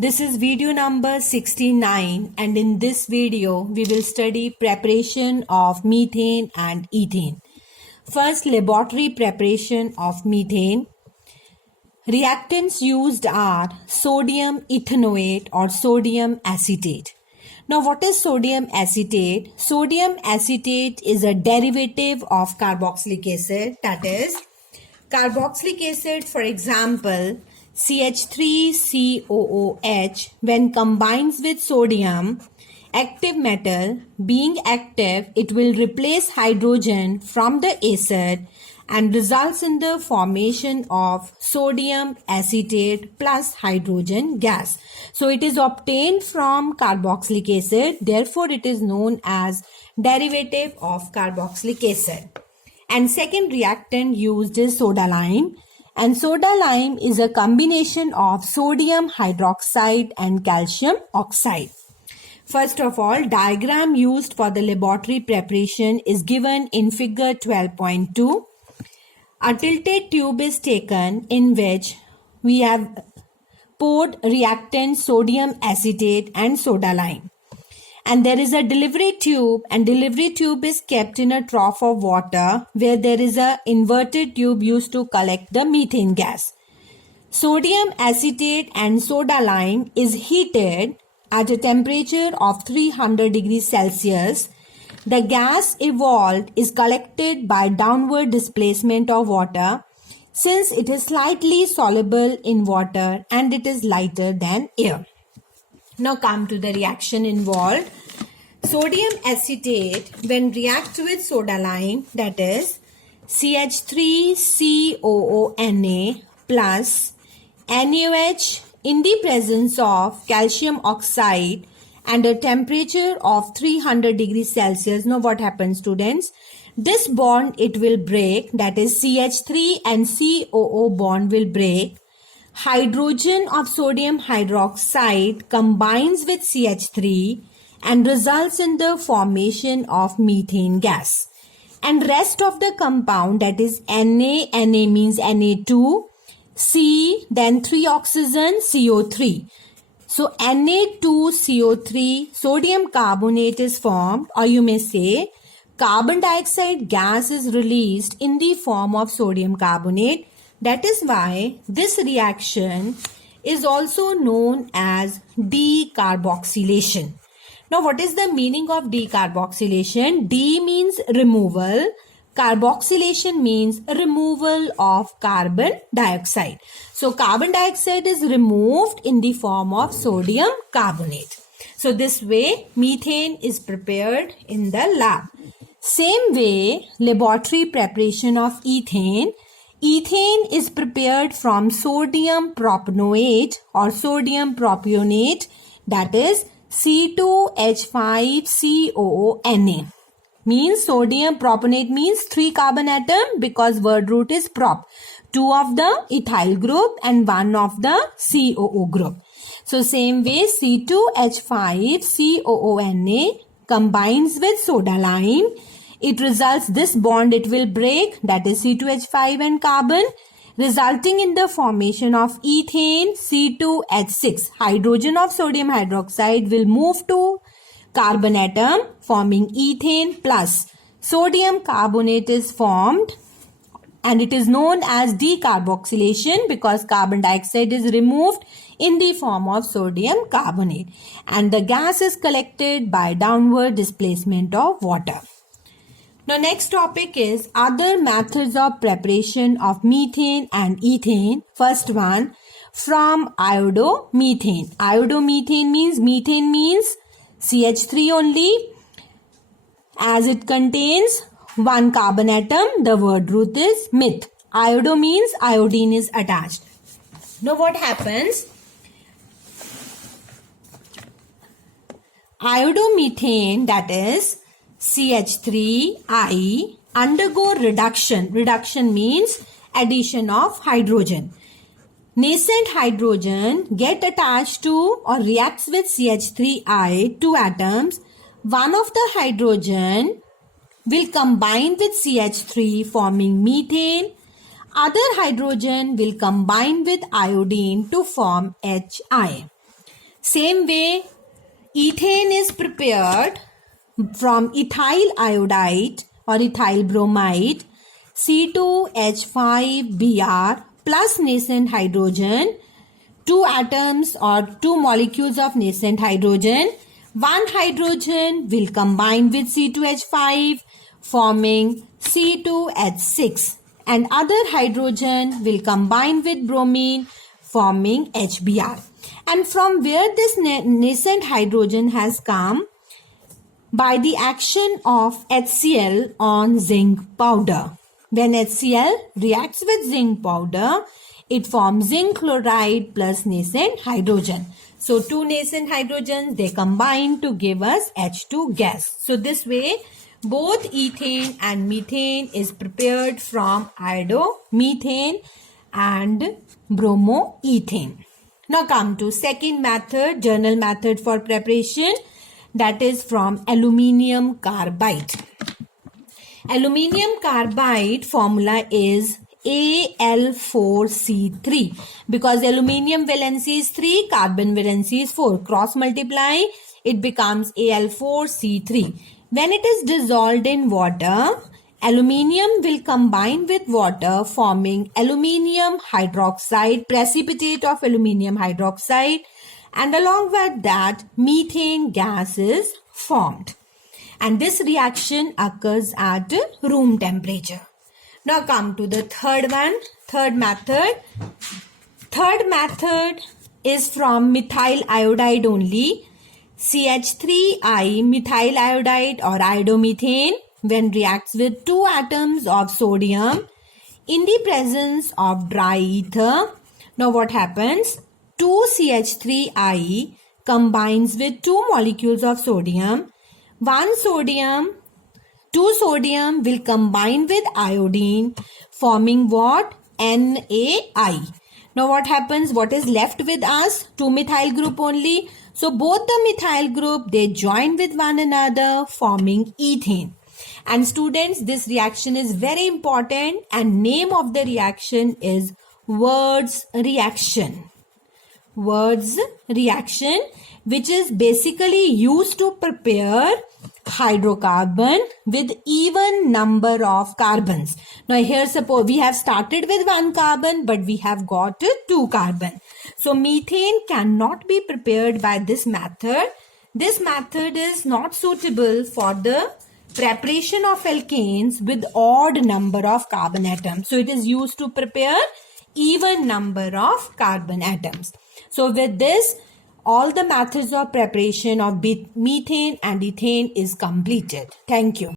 This is video number 69, and in this video we will study preparation of methane and ethane. First, laboratory preparation of methane. Reactants used are sodium ethanoate or sodium acetate. Now, what is sodium acetate? Sodium acetate is a derivative of carboxylic acid, that is carboxylic acid, for example, CH3COOH, when combines with sodium, active metal, being active, it will replace hydrogen from the acid and results in the formation of sodium acetate plus hydrogen gas. So it is obtained from carboxylic acid, therefore it is known as derivative of carboxylic acid. And second reactant used is soda lime. And soda lime is a combination of sodium hydroxide and calcium oxide. First of all, diagram used for the laboratory preparation is given in figure 12.2. A tilted tube is taken in which we have poured reactant sodium acetate and soda lime. And there is a delivery tube, and delivery tube is kept in a trough of water where there is a inverted tube used to collect the methane gas. Sodium acetate and soda lime is heated at a temperature of 300 degrees Celsius. The gas evolved is collected by downward displacement of water since it is slightly soluble in water and it is lighter than air. Now come to the reaction involved. Sodium acetate, when reacts with soda lime, that is CH3COONA plus NaOH in the presence of calcium oxide and a temperature of 300 degrees Celsius. Now what happens, students? This bond, it will break, that is CH3 and COO bond will break. Hydrogen of sodium hydroxide combines with CH3 and results in the formation of methane gas. And rest of the compound, that is Na means Na2, C, then 3 oxygen, CO3. So Na2CO3, sodium carbonate is formed, or you may say carbon dioxide gas is released in the form of sodium carbonate. That is why this reaction is also known as decarboxylation. Now, what is the meaning of decarboxylation? D means removal. Carboxylation means removal of carbon dioxide. So, carbon dioxide is removed in the form of sodium carbonate. So, this way methane is prepared in the lab. Same way, laboratory preparation of ethane. Ethane is prepared from sodium propanoate or sodium propionate, that is C2H5COONA. Means sodium propanate means 3 carbon atom because word root is prop. 2 of the ethyl group and 1 of the COO group. So same way C2H5COONA combines with soda lime. It results, this bond it will break, that is C2H5 and carbon, resulting in the formation of ethane C2H6. Hydrogen of sodium hydroxide will move to carbon atom forming ethane plus sodium carbonate is formed, and it is known as decarboxylation because carbon dioxide is removed in the form of sodium carbonate and the gas is collected by downward displacement of water. Now, next topic is other methods of preparation of methane and ethane. First one, from iodomethane. Iodomethane means methane means CH3 only, as it contains 1 carbon atom. The word root is meth. Iodo means iodine is attached. Now, what happens? Iodomethane, that is CH3I, undergo reduction. Reduction means addition of hydrogen. Nascent hydrogen get attached to or reacts with CH3I, 2 atoms. One of the hydrogen will combine with CH3 forming methane. Other hydrogen will combine with iodine to form HI. Same way, ethane is prepared from ethyl iodide or ethyl bromide, C2H5Br plus nascent hydrogen, 2 atoms or 2 molecules of nascent hydrogen. One hydrogen will combine with C2H5 forming C2H6, and other hydrogen will combine with bromine forming HBr. And from where this nascent hydrogen has come? By the action of HCl on zinc powder. When HCl reacts with zinc powder, it forms zinc chloride plus nascent hydrogen. So 2 nascent hydrogens, they combine to give us H2 gas. So this way, both ethane and methane is prepared from iodomethane and bromoethane. Now come to second method, journal method for preparation, that is from aluminium carbide. Aluminium carbide formula is Al4C3 because aluminium valency is 3, carbon valency is 4. Cross multiply, it becomes Al4C3. When it is dissolved in water, aluminium will combine with water forming aluminium hydroxide, precipitate of aluminium hydroxide, and along with that methane gas is formed. And this reaction occurs at room temperature. Now come to the third method. Third method is from methyl iodide only. CH3I methyl iodide or iodomethane when reacts with 2 atoms of sodium in the presence of dry ether. Now what happens? 2 CH3I combines with 2 molecules of sodium. 2 sodium will combine with iodine forming what? NaI. Now what happens? What is left with us? 2 methyl group only. So both the methyl group, they join with one another forming ethane. And students, this reaction is very important and name of the reaction is Wurtz reaction. Wurtz reaction, which is basically used to prepare hydrocarbon with even number of carbons. Now here suppose we have started with 1 carbon but we have got 2 carbon. So methane cannot be prepared by this method. This method is not suitable for the preparation of alkanes with odd number of carbon atoms. So it is used to prepare even number of carbon atoms. So with this, all the methods of preparation of methane and ethane is completed. Thank you.